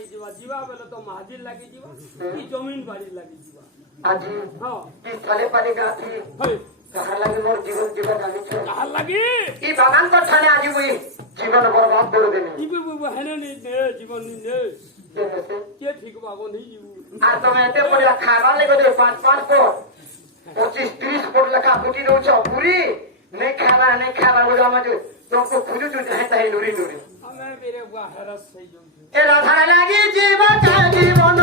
লাগি ଯିବା ଯିବା ବେଲେ ତ ମାହାଜିର ଲାଗି ଯିବା କି ଜମିନ ବାଡ଼ି ଲାଗି ଯିବା আজি ହଁ এই ফলে ফলে গাছি ହଇ কাহার লাগে মোর জীবন জীবন জানিছ କାହାର লাগি এই বাগান কথানে আজি মুই জীবন বরবাদ করে দেনি ইবে হেনে নি নে জীবন নি নে কে ঠিক বাগো নেই ଯିବୁ আর তুমি এতে পড়া খাবার লাগে দে 5 ফুট 25-30 ফুট লেখা বুটি দউছ পুরি নেই খাবার বলে আমাদের তোকে খুঁজু তুই তাই নুরি নুরি ଆମେ বেরে বুয়া হেরাস সেই যাଉଛୁ এ রাধা লাগি জীবন জীবন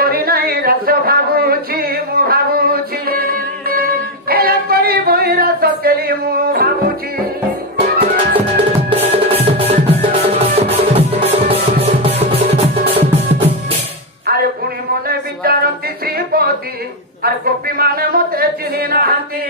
করি নাই রস ভাবুছি মু ভাবুছি এলা করি বই রস কেলি মু ভাবুছি আরে পুনি মনে বিচারନ୍ତି শ্রীপতি আর গোপী মানে মতে চিনি নাহাନ୍ତି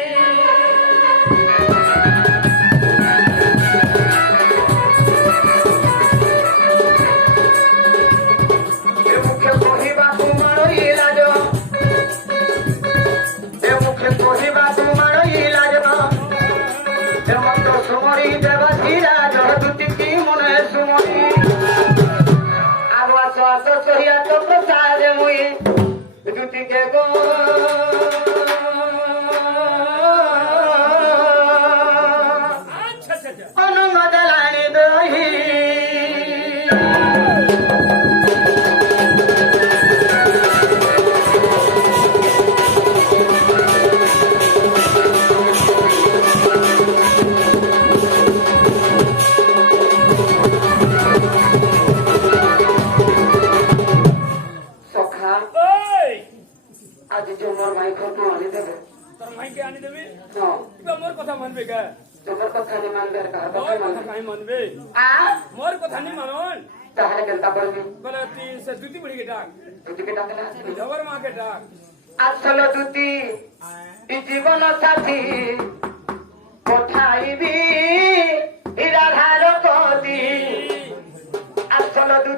মোর কথা মানবে কে তোমার কথা নি মানবে কার কথা মানবে কাই মানবে মোর কথা নি মানন তাহলে কেনতা করবি বলে তুই সে দুটি বড়ি কে ডাক না জবর মা কে ডাক আসল দুটি জীবন সাথী কোথায়